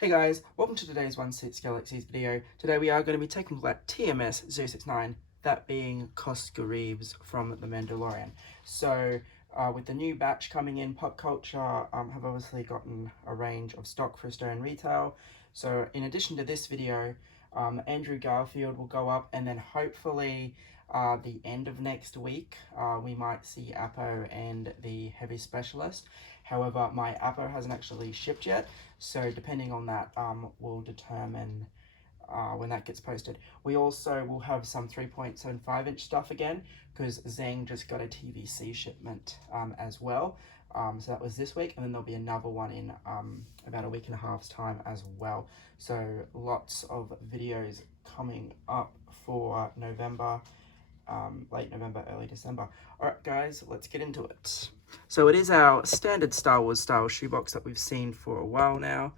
Hey guys, welcome to today's 1/6 Galaxies video. Today we are going to be taking a look at TMS069, that being Koska Reeves from The Mandalorian. So with the new batch coming in, Pop Culture have obviously gotten a range of stock for Australian retail. So in addition to this video, Andrew Garfield will go up, and then hopefully the end of next week we might see Apo and the Heavy Specialist. However, my Apo hasn't actually shipped yet, so depending on that will determine when that gets posted. We also will have some 3.75 inch stuff again, because Zhang just got a TVC shipment as well. So that was this week, and then there'll be another one in about a week and a half's time as well. So lots of videos coming up for November, late November, early December. Alright guys, let's get into it. So it is our standard Star Wars style shoebox that we've seen for a while now.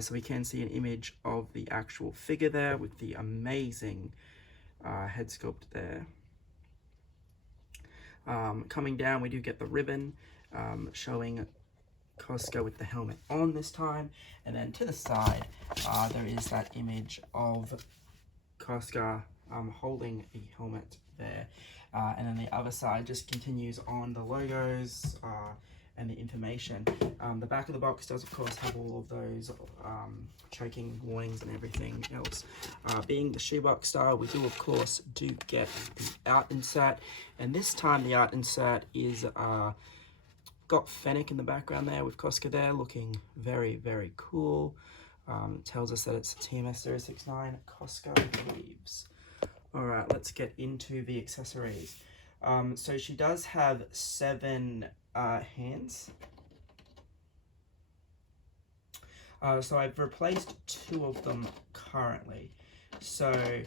So we can see an image of the actual figure there with the amazing head sculpt there. Coming down, we do get the ribbon showing Koska with the helmet on this time. And then to the side, there is that image of Koska holding the helmet there. And then the other side just continues on the logos and the information. The back of the box does of course have all of those choking warnings and everything else. Being the shoebox style, we do of course get the art insert, and this time the art insert is got Fennec in the background there with Koska there, looking very, very cool. It tells us that it's TMS069 Koska Reeves. Alright, let's get into the accessories. So she does have 7 hands. So I've replaced 2 of them currently. So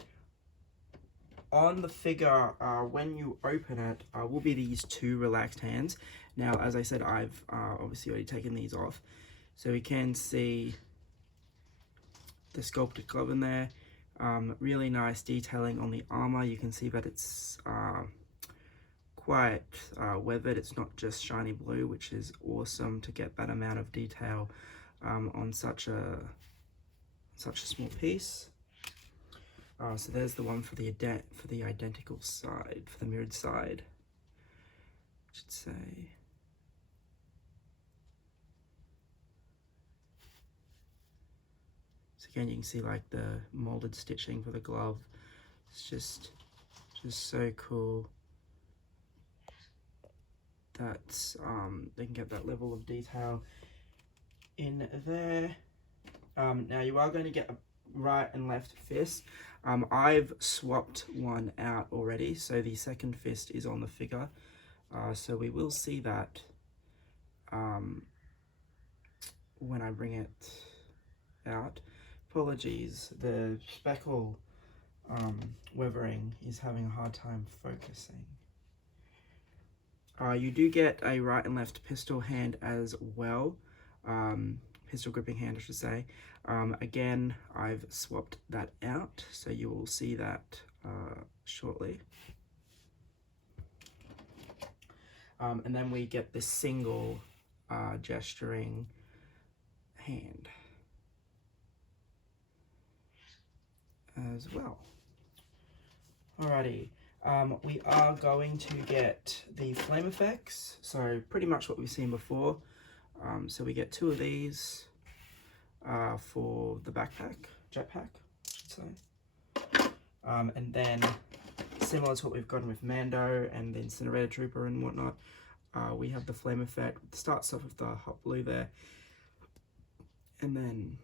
on the figure, when you open it, will be these 2 relaxed hands. Now, as I said, I've obviously already taken these off. So we can see the sculpted glove in there. Really nice detailing on the armor. You can see that it's quite weathered. It's not just shiny blue, which is awesome to get that amount of detail on such a small piece. So there's the one for the identical side, for the mirrored side, I should say. So again, you can see like the molded stitching for the glove. It's just so cool that they can get that level of detail in there. Now you are going to get a right and left fist. I've swapped one out already, so the second fist is on the figure. So we will see that when I bring it out. Apologies, the speckle weathering is having a hard time focusing. You do get a right and left pistol hand as well. Pistol gripping hand, I should say. Again, I've swapped that out, so you will see that shortly. And then we get the single gesturing hand as well. Alrighty, we are going to get the flame effects, so pretty much what we've seen before. So we get 2 of these for the jetpack, I should say. And then similar to what we've gotten with Mando and the Incinerator Trooper and whatnot, we have the flame effect. It starts off with the hot blue there, and then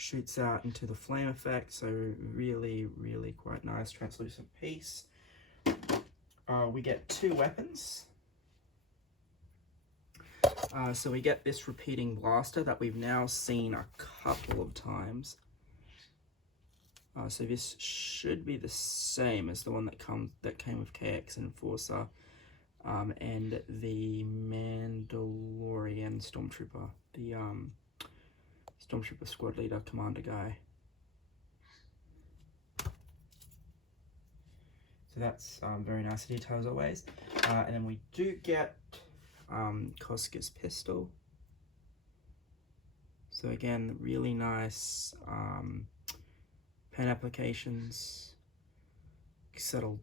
shoots out into the flame effect, so really, really quite nice translucent piece. We get 2 weapons. So we get this repeating blaster that we've now seen a couple of times. So this should be the same as the one that came with KX and Enforcer, and the Mandalorian Stormtrooper, the Stormtrooper squad leader, commander guy. So that's very nice detail as always. And then we do get Koska's pistol. So again, really nice pen applications, subtle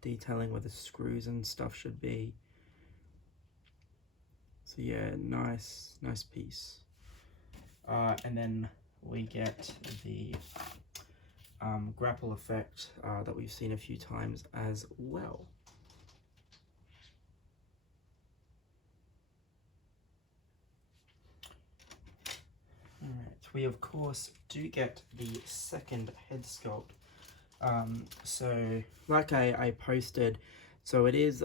detailing where the screws and stuff should be. So yeah, nice piece. And then we get the grapple effect that we've seen a few times as well. Alright, we of course do get the second head sculpt. So like I posted, so it is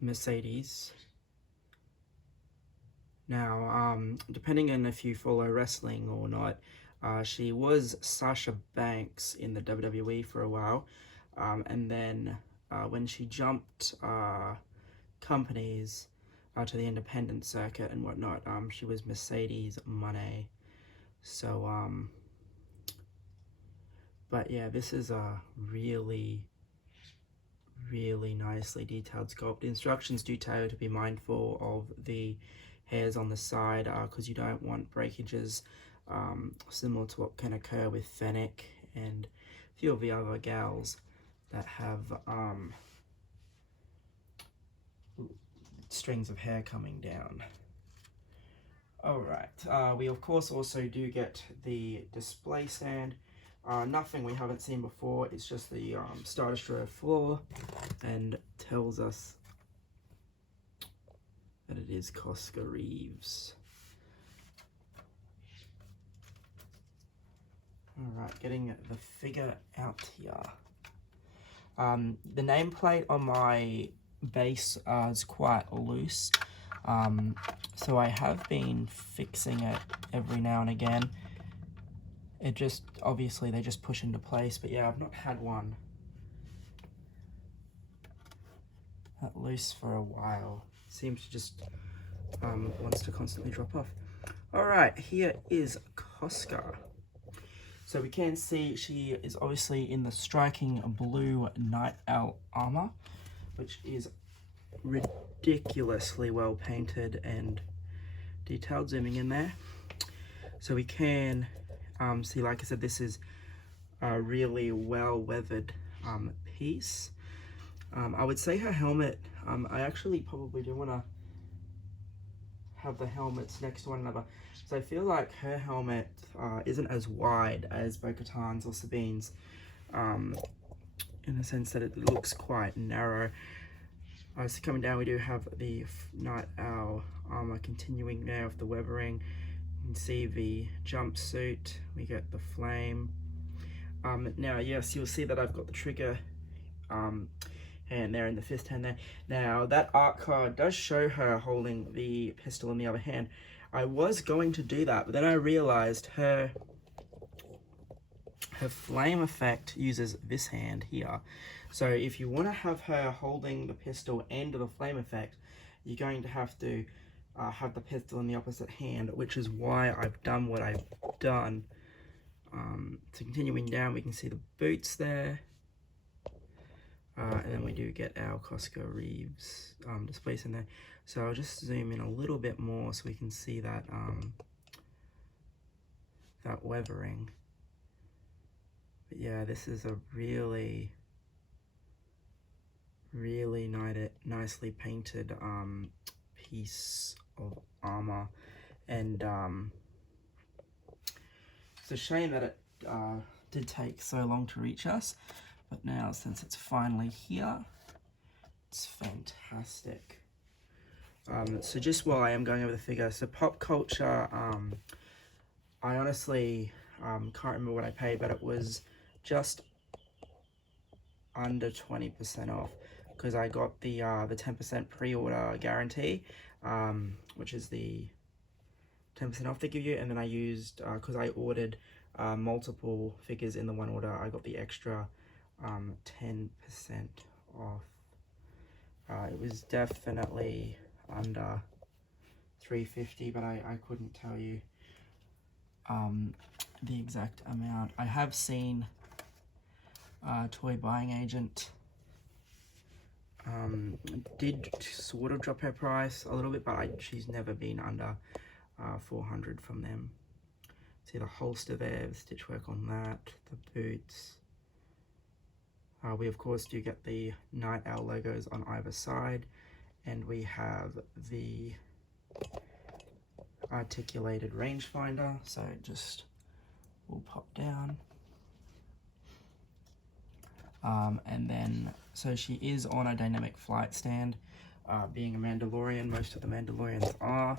Mercedes. Now, depending on if you follow wrestling or not, she was Sasha Banks in the WWE for a while, and then when she jumped companies to the independent circuit and whatnot, she was Mercedes Moné. So, but yeah, this is a really nicely detailed sculpt. The instructions do tell you to be mindful of the hairs on the side because you don't want breakages similar to what can occur with Fennec and a few of the other gals that have strings of hair coming down. Alright, we of course also do get the display stand. Nothing we haven't seen before, it's just the Star Destroyer floor and tells us that it is Koska Reeves. Alright, getting the figure out here. The nameplate on my base is quite loose, so I have been fixing it every now and again. It just, obviously they just push into place, but yeah, I've not had one that loose for a while. Seems to just wants to constantly drop off. Alright, here is Koska. So we can see she is obviously in the striking blue Night Owl armor, which is ridiculously well painted and detailed, zooming in there. So we can see, like I said, this is a really well weathered piece. I would say her helmet, I actually probably do want to have the helmets next to one another. So I feel like her helmet isn't as wide as Bo-Katan's or Sabine's, in the sense that it looks quite narrow. So coming down, we do have the Night Owl armor continuing there with the weathering. You can see the jumpsuit, we get the flame. Now, yes, you'll see that I've got the trigger hand there and the fist hand there. Now, that art card does show her holding the pistol in the other hand. I was going to do that, but then I realized her flame effect uses this hand here. So if you want to have her holding the pistol and the flame effect, you're going to have to have the pistol in the opposite hand, which is why I've done what I've done. So continuing down, we can see the boots there. And then we do get our Koska Reeves displays in there. So I'll just zoom in a little bit more so we can see that that weathering. But yeah, this is a really nicely painted piece of armor, and it's a shame that it did take so long to reach us, but now since it's finally here, it's fantastic. So just while I am going over the figure, so pop culture, I honestly can't remember what I paid, but it was just under 20% off because I got the 10% pre-order guarantee, which is the 10% off they give you, and then I used, because I ordered multiple figures in the one order, I got the extra 10% off. It was definitely under $350, but I couldn't tell you the exact amount. I have seen Toy Buying Agent Did sort of drop her price a little bit, but she's never been under 400 from them. See the holster there, the stitch work on that, the boots. We of course do get the Night Owl logos on either side, and we have the articulated rangefinder, so it just will pop down. And then, so she is on a dynamic flight stand. Being a Mandalorian, most of the Mandalorians are.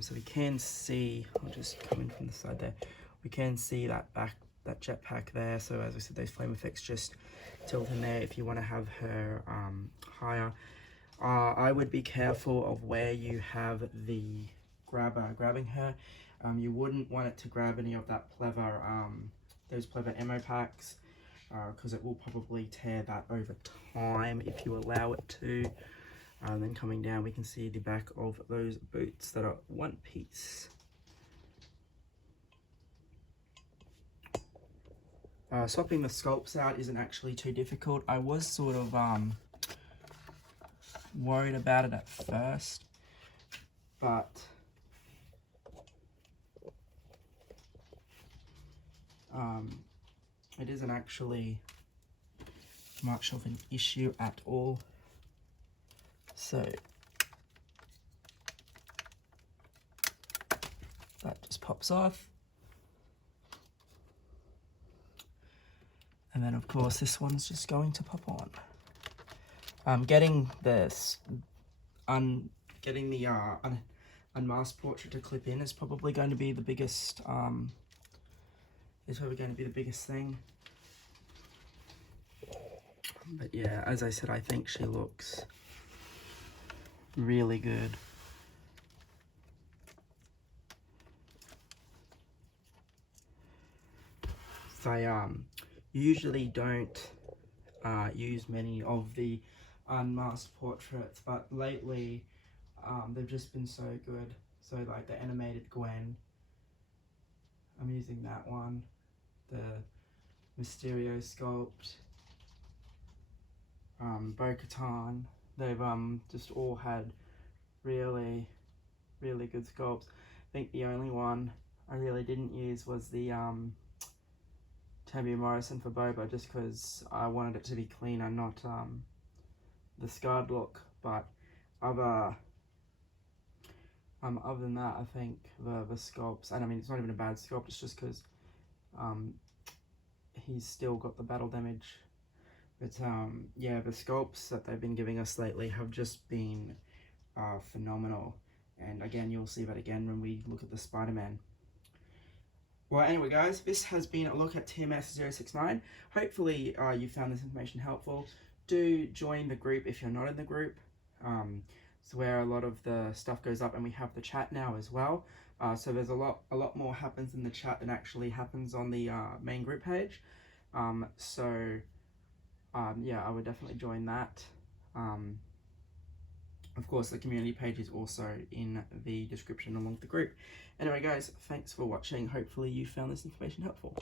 So we can see, I'll just come in from the side there, we can see that jetpack there. So as I said, those flame effects just tilt in there if you want to have her higher. I would be careful of where you have the grabber grabbing her. You wouldn't want it to grab any of that pleather, those pleather ammo packs, because it will probably tear that over time if you allow it to. Then coming down, we can see the back of those boots that are one piece. Swapping the sculpts out isn't actually too difficult. I was sort of worried about it at first, but it isn't actually much of an issue at all. So that just pops off. And then of course this one's just going to pop on. Getting this, getting the unmasked portrait to clip in is probably going to be the biggest, thing. But yeah, as I said, I think she looks really good. So I usually don't use many of the unmasked portraits, but lately they've just been so good. So like the animated Gwen, I'm using that one, the Mysterio sculpt, Bo-Katan, they've just all had really good sculpts. I think the only one I really didn't use was the Tammy Morrison for Boba, just because I wanted it to be cleaner, not the scarred look. But other than that, I think the sculpts, and I mean it's not even a bad sculpt, it's just because he's still got the battle damage. But yeah, the sculpts that they've been giving us lately have just been phenomenal. And again, you'll see that again when we look at the Spider-Man. Well, anyway guys, this has been a look at TMS069. Hopefully you found this information helpful. Do join the group if you're not in the group. It's where a lot of the stuff goes up, and we have the chat now as well. So there's a lot more happens in the chat than actually happens on the main group page. Yeah, I would definitely join that. Of course, the community page is also in the description along with the group. Anyway guys, thanks for watching. Hopefully you found this information helpful.